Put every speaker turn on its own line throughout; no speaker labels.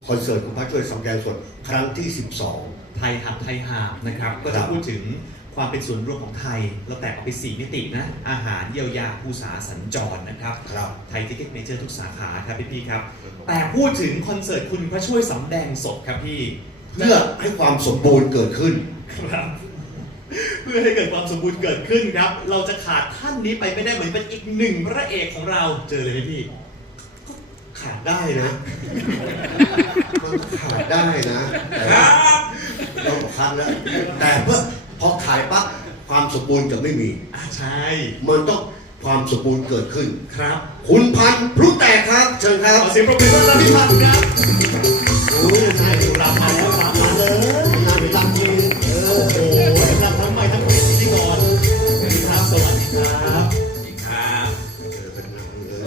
คอนเสิร์ตคุณพระช่วยสำแดงสดครั้งที่ 12
ไทยหับไทยหาบนะครับก็จะพูดถึงความเป็นส่วนย์รวมของไทยเราแตกออกเป็น4มิตินะอาหารเยียวยาภูษาสัญจรนะครับไทยทิเก็ตเมเจอร์ทุกสาขาครับพี่ครับแต่พูดถึงคอนเสิร์ตคุณพระช่วยสำแดงสดครับพี่
เพื่อให้ความสมบูรณ์เกิดขึ้น
ครับเพื่อให้เกิดความสมบูรณ์เกิดขึ้นครับเราจะขาดท่านนี้ไปไม่ได้เหมือนเป็นอีกหนึ่งพระเอกของเราเจอเลยไหมพี่
ขาดได้นะมันขาดได้นะเราคัดแล้วแต่เพื่อพอขายปั๊บความสมบูรณ์จะไม่มี
ใช่
มันต้องความสมบูรณ์เกิดขึ้น
ครับ
คุณพันธุ์พลุแตกครับเชิญครับ
ขอเสียงปรบมือต้อนรับพี่พันธุ์ครับโอ้ยใช่รับมาแล้วรับมาเลย
น่าไปรับจริง
โอ้โหรับทั้งใหม่ทั้งเป็นพิธีกรครับสวัสดีครับ
ครับเป็นงานเลย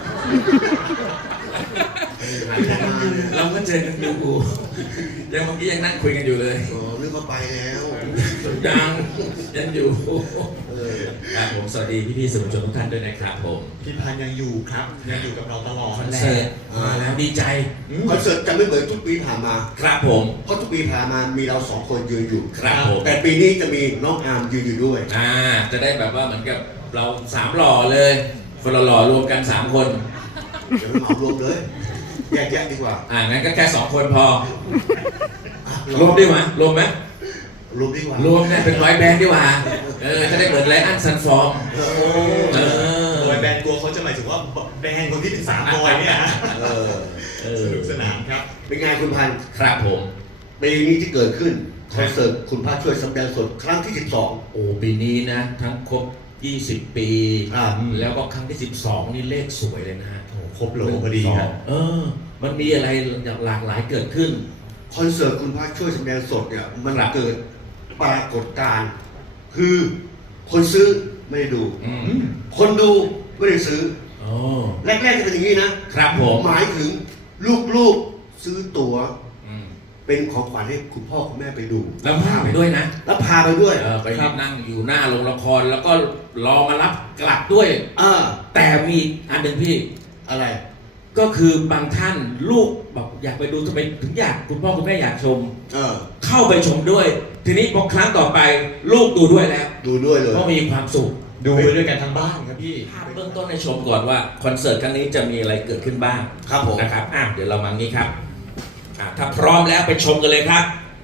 เราก็เจอกันอยู่ยังเมื่อกี้ยังนั่งคุยกันอยู่เลย
อ๋อนึกว่าไปแล้ว
ยังอยู่ครับผมสวัสดีพี่ๆสื่อมวลชนทุกท่านด้วยนะครับผม
พี่พันยังอยู่ครับยังอยู่กับเราตลอด
คอนเสิร์ตมาแล้วดีใจ
คอนเสิร์ตจะไม่เหมือนทุกปีผ่านมา
ครับผม
เพราะทุกปีผ่านมามีเรา2 คนยืนอยู่
ครับผม
แต่ปีนี้จะมีน้องอาร์มยืนอยู่ด้วย
จะได้แบบว่าเหมือนกับเรา3หล่อเลยคนละหล่อรวมกัน3คน
เดี๋ยวเหมารวมเลยแยกดีกว่า
งั้นก็แค่2 คนพอรวมดีกว่ารวมไหม
รวมดีกว่าร
วมเนี่ยเป็นไวแบนด์ดีกว่าจะได้เหมือนไลอ้อนซันฟอร์ม
ไวแบนด์กลัวเขาจะหมายถึงว่าแบนด์คนที่เป็น3 บอยเนี่ยสนุกสนานครับ
เป็นไงคุณพันธุ์
ครับผม
ปีนี้ที่เกิดขึ้นคอนเสิร์ตคุณพระช่วยสำแดงสดครั้งที่12
โอ้ปีนี้นะทั้งครบ20 ปีแล้วก็ครั้งที่12นี่เลขสวยเลยนะฮะ
ครบโหลพอดีครับ
มันมีอะไรหลากหลายเกิดขึ้น
คอนเสิร์ตคุณพระช่วยสำแดงสดเนี่ยมันเกิดปรากฏการณ์คือคนซื้อไม่ได้ดูคนดูไม่ได้ซื้อแรกๆจะเป็นอย่างนี้นะครับ
ผม
หมายถึงลูกๆซื้อตั๋วเป็นของขวัญให้คุณพ่อคุณแม่ไปดู
แล้วพาไปด้วยนะ
แล้วพาไปด้วย
ไปนั่งอยู่หน้าโรงละครแล้วก็รอมารับกลับด้วยแต่มีอันหนึ่งพี่
อะไร
ก็คือบางท่านลูกบอกอยากไปดูทำไมถึงอยากคุณพ่อคุณแม่อยากชมเข้าไปชมด้วยทีนี้พอครั้งต่อไปลูกดูด้วยแล้ว
ดูด้วยเลย
เพราะมีความสุข
ดูไปด้วยกันทั้งบ้านครับพี่
ภาพเบื้องต้นให้ชมก่อนว่าคอนเสิร์ตครั้งนี้จะมีอะไรเกิดขึ้นบ้าง
ครับผม
นะครับเดี๋ยวเรามางี้ครับถ้าพร้อมแล้วไปชมกันเลยครับ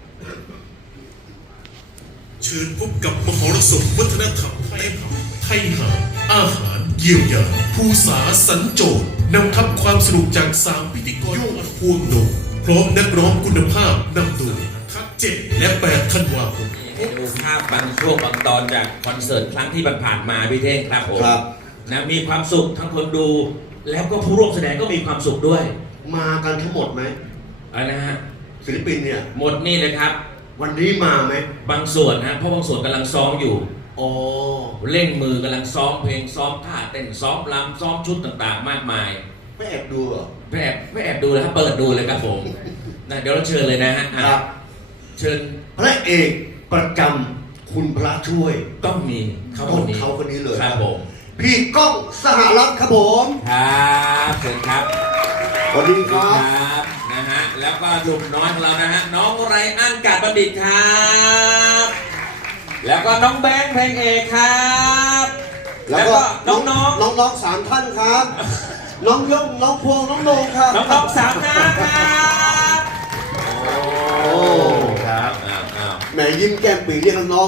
เชิญพบกับมหรสพวัฒนธรรมไทยหาอาหารเยียวยาภูษาสัญโจรนำทัพความสนุกจาก3พิธีกรโยงพวงโหนงพร้อมนักร้องคุณภาพนำโดยทั้ง7 และ 8 ธันวาคม
ให้ดูภาพบางช่วงบางตอนจากคอนเสิร์ตครั้งที่ผ่านมาพี่เท่งครับผมนะมีความสุขทั้งคนดูแล้วก็ผู้ร่วมแสดงก็มีความสุขด้วย
มากันทั้งหมดไหม
อะไรนะฮะ
ศิลปินเนี่ย
หมดนี่เลยครับ
วันนี้มาไหม
บางส่วนนะเพราะบางส่วนกำลังซ้อมอยู่เล่นมือกำลังซ้อมเพลงซ้อมท่าเต้นซ้อมรำซ้อมชุดต่างๆมากมาย
ไม่แอบดูเหรอ
ไม่แอบดูเลยครับเปิดดูเลยครับผมนะเดี๋ยวเราเชิญเลยนะฮะ
ครับ
เชิญ
พระเอกประจำคุณพระช่วย
ต้องมีเขา
คนนี้เลย
ครับผม
พี่ก้องสหรัฐครับผม
ครับเชิญครับ
สวัสดีครับ
นะฮะแล้วก็หนุ่มน้อยของเรานะฮะน้องไรอันกาดบัณฑิตครับแล้วก็น้องแบงค์เพลงเอกครับ
แล้วก็น้อง3 ท่านครับน้องยงน้องพวงน้องโหน่งครับ
น้อง3 นะครับ
โอ้
ครับ
แหมยิ้มแก้มปีเรียกน้อง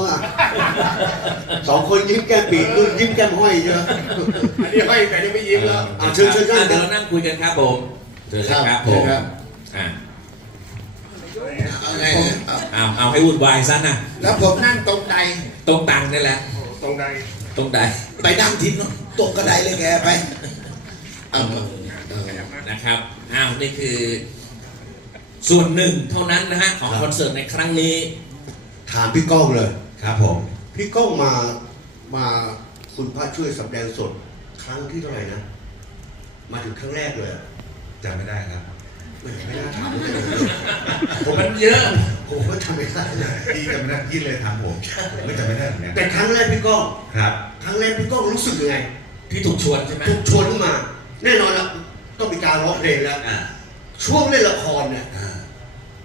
2 คนยิ้มแก้มปีนู่นยิ้มแก้มห้อยเยอะ
อันนี้ห้อยแต่ยังไม่ยิ้มแล้ว
เชิญ
เดี๋ยวเรานั่งคุยกันครับผมเชิญครับผมเอาให้วุ่นวายซะนะ
แล้วผมนั่งตรงใด
ตรงตังนี่แหละ
ตรงใด
ไปนั่งทิ้งตกกระไดเลยแกไป
นะครับนี่คือส่วนหนึ่งเท่านั้นนะฮะของคอนเสิร์ตในครั้งนี้
ถามพี่ก้องเลย
ครับผม
พี่ก้องมาคุณพระช่วยสำแดงสดครั้งที่เท่าไหร่นะมาถึงครั้งแรกเลย
จำไม่ได้ครับ
ไม่น่าถาม
ผมมันเยอะ
ผมก็จำไม่ได้
พี่จำไม่ได้พี่เลยถามผมไม่จำไม่ได้เหมือนกัน
แต่ครั้งแรกพี่ก้อง
ครับ
ครั้งแรกพี่ก้องรู้สึกยังไง
พี่ถูกชวนใช่ไหม
ถูกชวนขึ้นมาแน่นอนแล้วต้องมีการร้องเพลงแล้วช่วงเล่นละครเนี่ย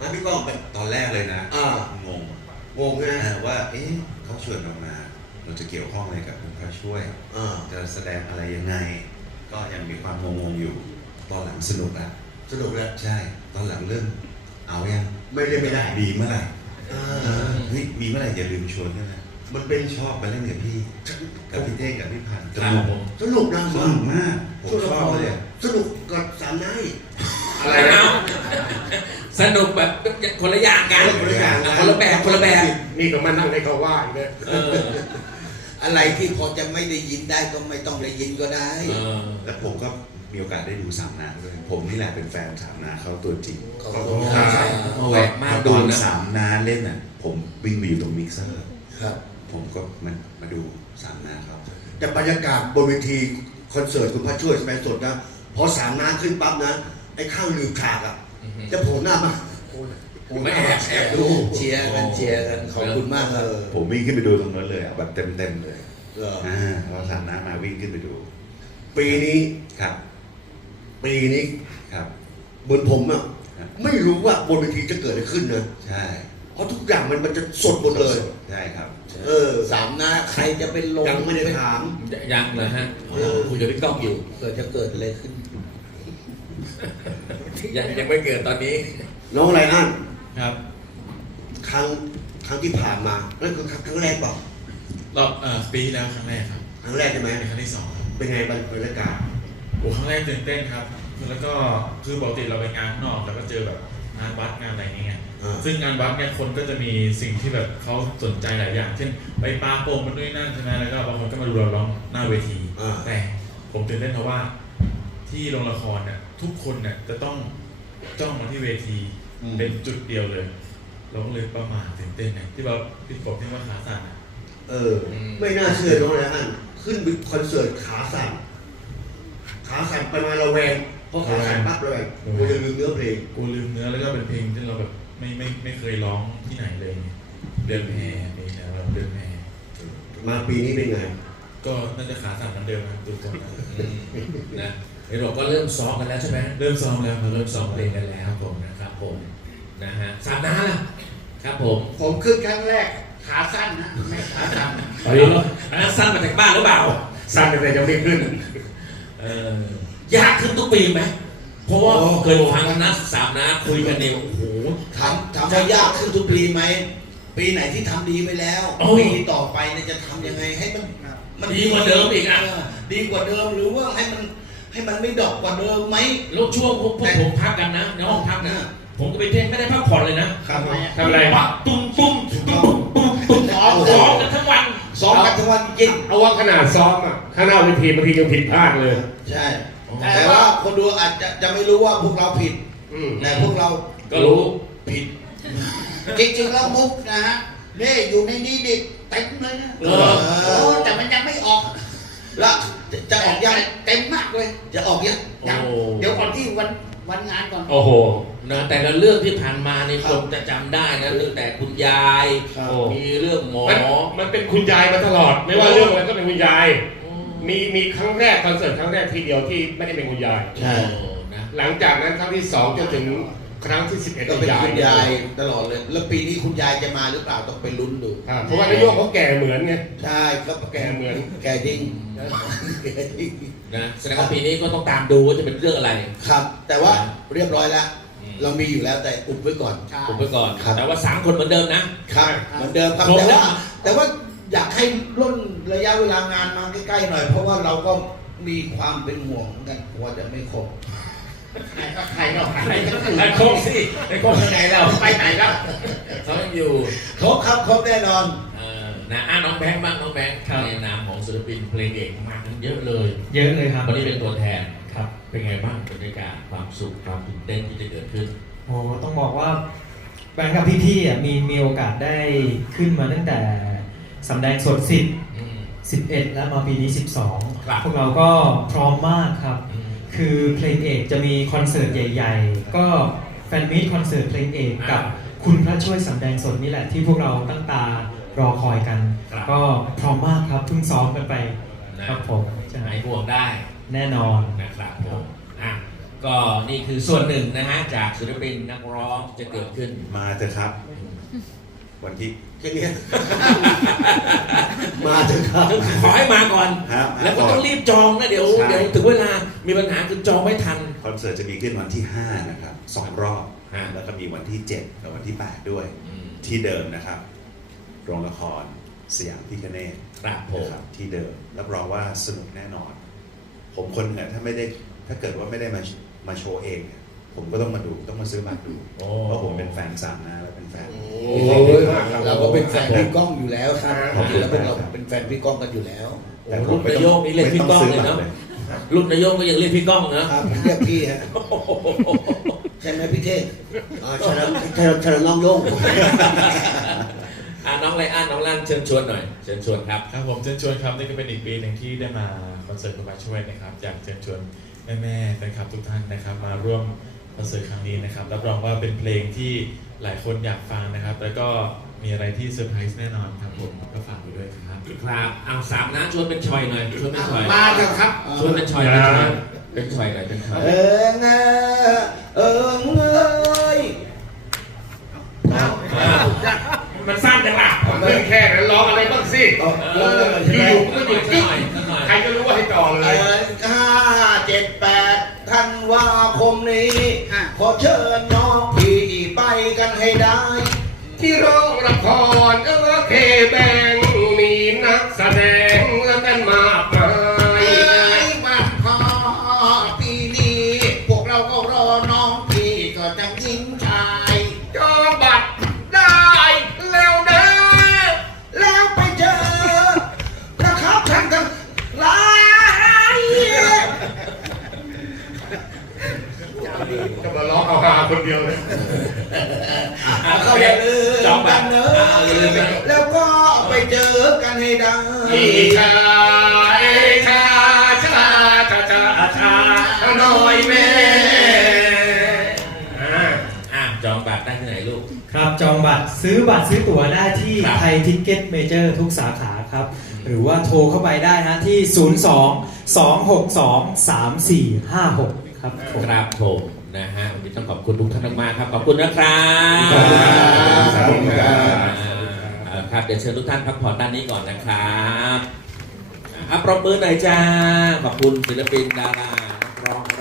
กับพี่ก้องไป
ตอนแรกเลยนะ งง
งงนะ
ว่าเขาชวนเรามา เราจะเกี่ยวข้องอะไรกับคุณพระช่วย จะแสดงอะไรยังไง ก็ยังมีความงงๆอยู่ ตอนหลังสนุกอะ
สนุกแล้ว
ใช่ ตอนหลังเริ่มเอายัง
ไม่ได้
ดีเมื่อไหร่เฮ้ยมีเมื่อไหร่อย่าลืมชวนกันนะ
มันเป็น
ชอบไปเล่นกับพี่ กับพี่เท่งกับพี่พันธุ์ส
ครับ
นุก
ผม
สนุกนะ
สนุกมากผมชอบเลย
สนุกกับสามนาย
อะไรนะสนุกแบบคนละอย่างกัน
คนละอย่างนะ
คนละแบบ
นี่ก็มานั่งให้เขาว่าอีกเลย
เออ
อะไรที่พอจะไม่ได้ยินได้ก็ไม่ต้องได้ยินก็ได้
เออ
แล้วผมก็มีโอกาสได้ดูสามนาด้วย ผมนี่แหละเป็นแฟนสามนาเขาตัวจริง
ขอบคุณ
ค
ค
รั
รับ
แหวกมาก
ต
ดู
อน
นะ
สามนาเล่นน่ะ ผมวิ่งไปอยู่ตรงมิกเซอร์
ครับ
ผมก็มาดูสามนาเขา
แต่บรรยากาศบนเวทีคอนเสิร์ตคุณพระช่วยแสดงสดนะพอสามน้ำขึ้นปั๊บนะไอ้ข้างลืมฉากอ่ะจะโผล่หน้ามา
ไม่แอบดู
เชียร์กันขอบคุณมากครับ
ผมวิ่งขึ้นไปดูตรงนั้นเลยอ่ะแบบเต็มเลย
เออ
เราสามนามาวิ่งขึ้นไปดู
ปีนี้
ครับ ครับ
เหมือนผมอ่ะ
ครับ
ไม่รู้ว่าบนเวทีจะเกิดอะไรขึ้นนะ
ใช่
เพราะทุกอย่างมันจะสดหมดเลย
ใช่ครับ
สามหน้าใครจะเป็นลม
ยังไม่ได้ถาม
ยังเลยฮะคุยกับพี่ก้องอยู่
เกิดจะเกิดอะไรขึ้น
ยังไม่เกิดตอนนี้
น้องไรอัน
ครับ
ครั้งที่ผ่านมานั่นคือครั้งแรกเปล่าร
อบปีที่แล้วครั้งแรกครับ
ครั้งแรกใช่ไหม
เป็นครั้งที่สองครับ
เป็นไงบรรยากาศ
โอ้ครั้งแรกตื่นเต้นครับแล้วก็คือปกติเราไปงานข้างนอกแล้วก็เจอแบบงานวัดงานอะไรอย่างเงี้ยซึ่งงานวัดเนี่ยคนก็จะมีสิ่งที่แบบเขาสนใจหลายอย่าง เช่นไปปาโป่งมันด้วยนั่นใช่ไหมแล้วก็บางคนก็มาดูเราร้องหน้าเวทีแต่ผมตื่นเต้นเพราะว่าที่โรงละครเนี่ยทุกคนเนี่ยจะต้องจ้องมาที่เวทีเป็นจุดเดียวเลยเราก็เลยประมาทตื่นเต้นเนี่ยที่ว่าพี่กบที่ว่าขาสั่น
ไม่น่าเชื่อน้องไรอันขึ้นไปคอนเสิร์ตขาสั่นไปมาระแวงเพราะขาสั่นปั๊บระแวงกูจะลืมเนื้อเพลง
กูลืมเนื้อแล้วก็เป็นเพลงที่เราแบบไม่เคยร้องที่ไหนเลย เดินแพเพลงแล้วเราเดินแพ
มาปีนี้เป็นไง
ก็น่าจะขาสั่นเหมือนเดิมนะทุกคน
นะเดี๋ยวเราก็เริ่มซ้อมกันแล้วใช่ไหม
เริ่มซ้อมแล้วครับ
เริ่มซ้อมเพลงกันแล้วผมนะครับผมนะฮะสามน้าล่ะครับผม
ผมขึ้นครั้งแรกขาสั้นนะไม่ขาสั้น
อันนั้นสั้นมาจากบ้านหรือเปล่า
สั้นแต่จะไม่ขึ้น
ยากขึ้นทุกปีไหมเพราะว่าเคยฟังนัดสามน้าคุยกันเนี่ยโอ้โห
ถามว่ายากขึ้นทุกปีไหม ปีไหนที่ทำดีไปแล้ว ปีต่อไปเนี่ยจะทำยังไงให้มัน
ดีกว่าเดิมอีกอ่ะ
ดีกว่าเดิมหรือว่าให้มันไม่ดรอกกว่าเดิมไหม
แล้วช่วงพวกผมพักกันนะในห้องพักนะผมก็ไปเทนไม่ได้พักผ่อนเลยนะครับ
ทำอะไร
ปั๊บตุ้มซ้อมกันทั้งวัน
ซ้อมกันทั้งวันจริง
เอาว่าขนาดซ้อมอ่ะข้างหน้าเวทีบางทียังผิดพลาดเลย
ใช่ แต่ว่าคนดูอาจจะไม่รู้ว่าพวกเราผิด แต่พวกเรา
ก็รู้
ผิด จริงๆแล้วมุกนะฮะนี่อยู่ในนี้ดิเต็มเลยนะแต่มันยังไม่ออก แล้วจะออกยัง
เต็มมากเลย
จะออกยัง
โอ้
เดี๋ยวก่อนที่วันงานก่อน
โอ้โหนะแต่ละเรื่องที่ผ่านมาในคนจะจำได้นะตั้งแต่คุณยาย มีเรื่องหมอ
มันเป็นคุณยายมาตลอด ไม่ว่าเรื่องอะไรก็เป็นคุณยาย มีครั้งแรกคอนเสิร์ตครั้งแรกทีเดียวที่ไม่ได้เป็นคุณยาย
ใช่
นะ
หลังจากนั้นครั้งที่2จนถึงครั้งที่11
ก็เป็นคุณยายตลอดเลย แล้วปีนี้คุณยายจะมาหรือเปล่าต้องไปลุ้นดู
เพราะว่านายโยกเขาแก่เหมือนไง
ใช่ก็
แก่เหมือน
แกจริงแกจริง
นะแสดงว่าปีนี้ก็ต้องตามดูว่าจะเป็นเรื่องอะไร
ครับ แต่ว่าเรียบร้อยแล้ว เรามีอยู่แล้วแต่อุบไว้ก่อน
ผมไปก่อน
ครับ
แต่ว่า3คนเหมือนเดิมนะครับ
เหมือนเดิมครับ
ครบ
แต่
แล้ว
ว่าอยากให้ล่นระยะเวลางานมาใกล้ๆหน่อย เพราะว่าเราก็มีความเป็นห่วงเหมือนกันกลัวจะไม่ครบ
ใครเนาะ
ไอ้โคงสิไอ้โคงยังไงเรา
ไปไหนแล้ว
เขายังอยู่
ครบครับครบแน่นอน
นะน้องแบงค์บ้างน้องแบงค์ในนามของศิลปินเพลงเอกมากันเยอะเลย
เยอะเลยครับ
วันนี้เป็นตัวแทน
ครับ
เป็นไงบ้างบรรยากาศความสุขความตื่นเต้นที่จะเกิดขึ้น
โอ้ต้องบอกว่าแบงค์กับพี่ๆอ่ะมีโอกาสได้ขึ้นมาตั้งแต่สำแดงสด11 แล้วมาปีนี้
ครับ
12 พวกเราก็พร้อมมากครับ คือเพลงเอกจะมีคอนเสิร์ตใหญ่ๆ ก็แฟนมีตคอนเสิร์ตเพลงเอกกับคุณพระช่วยสำแดงสดนี่แหละที่พวกเราตั้งตารอคอยกัน ก็พร้อมมากครับเพิ่งซ้อมกันไป
นะครับ
ผมจะ
หายห่วงได้
แน่นอน
นะครับผมอ่ะก็นี่คือส่วนหนึ่งนะฮะจากศิลปินนักร้องจะเกิดขึ้น
มาเถอะครับ วันที่
แค่เนี้ย มาเถอะครับ
ขอให้มาก่อน
ครับ
แล้วก็ต้องรีบจองนะเดี๋ยว
ใช่
ถึงเวลามีปัญหาคือจองไม่ทัน
คอนเสิร์ตจะมีขึ้นวันที่ 5 นะครับ2 รอบ
ฮะ
แล้วก็มีวันที่ 7 กับวันที่ 8 ด้วย ที่เดิมนะครับ โรงละครสยามพิคเนต
ครับผม
นะครับที่เดิมรับรองว่าสนุกแน่นอน ผมคนหนึ่งอะถ้าเกิดว่าไม่ได้มาโชว์เองเนี่ยผมก็ต้องมาดูต้องมาซื้อบัตรดู
โอ้
เพราะผมเป็นแฟนสามนาและเป็นแฟน
โอ้ยเราก็เป็นแฟนพี่ก้องอยู่แล้วครับแล้วเราเป็นแฟนพี่ก้องกันอยู่แล้ว
แต่ผ
รุ่
ม
น
ไม่
นาย
ต้
โย
อง
งนี่เรียกพี่ก้องเลยเนาะรุ่นนายโยงก็ยังเรียกพี่ก้องเนาะ
ครับเรียกพี่ฮะใช่ไหมพี่เท่ง
เชิญน้องโย่ง
น้องไรอันน้องลั่นเชิญชวนหน่อยเชิญชวนครับ
ครับผมเชิญชวนครับนี่ก็เป็นอีกปีหนึ่งที่ได้มาคอนเสิร์ตคุณพระช่วยนะครับอยากเชิญชวนแม่ๆแฟนคลับทุกท่านนะครับมาร่วมคอนเสิร์ตครั้งนี้นะครับรับรองว่าเป็นเพลงที่หลายคนอยากฟังนะครับ แล้วก็มีอะไรที่เซอร์ไพรส์แน่นอนครับผมก็ฝากไว้ด้วยครับ
ครับเอาสามนะชวนเป็นชอยหน่อยชวนเป็นชอย
มาเถอะครับ
ชวนเป็นชอยเป็นชอยเป็นชอยหน่อยเป็นชอย
ย
มันสั้นจังล่ะเรื่องแค่นั้นร้องอะไรบ้างสิอยู่ๆก็หยุด
สักหน่อยสักหน่อย
ใครจะรู้ว่าให้ต่อเลย
5-7-8 ธันวาคมนี้ขอเชิญน้องพี่ไปกันให้ได้
ที่โรงละครเคแบงมีนักแสดงแล้วกันมากมาย
วันพอปีนี้ พวกเราก็รอน้องพี่ก็จะยิงชาย
จองบัตรได้แล้วนะ
แล้วไปเจอนะครับท่านทั้งหลาย
จะมาร้องเอาฮาคนเดียวเลย
เขาอย่าลืม
จองบั
กั
ต
น
ร
เนอะ
อย่าลืมนะ
แล้วก็ไปเจอกันให้ได้
อีชาเอชาชาชาชาชาหน่อยแม่
จองบัตรได้ที่ไหนลูก
ครับจองบัตรซื้อตั๋วได้ที่
ครับ
ไทยทิกเก็ตเมเจอร์ทุกสาขาครับ หรือว่าโทรเข้าไปได้นะที่ 02-262-3456 ครับผม
ครับผมนะฮะวันนี้ต้องขอบคุณทุกท่านมากๆครับขอบคุณนะครับ
ขอบคุณครับ
ครับเดี๋ยวเชิญทุกท่านพักผ่อนด้านนี้ก่อนนะครับปรบมือหน่อยจ้าขอบคุณศิลปินดารานักร้อง